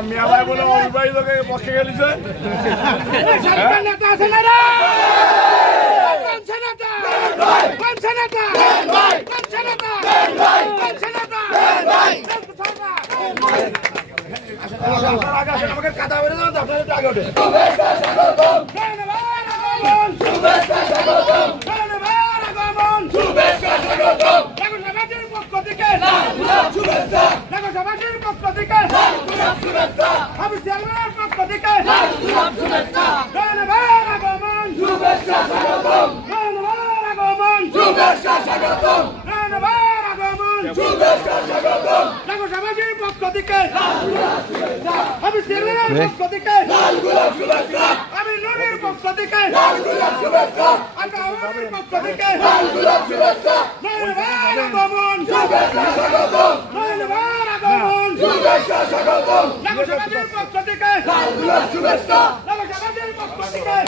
আমি আমার বলে অবিবাহিতকে পক্ষে গেলিছে আমাকে কাদা বেড়ে যান আপনার একটু আগে ওঠে আমি নুরের পক্ষ থেকে পক্ষ থেকে পক্ষ থেকে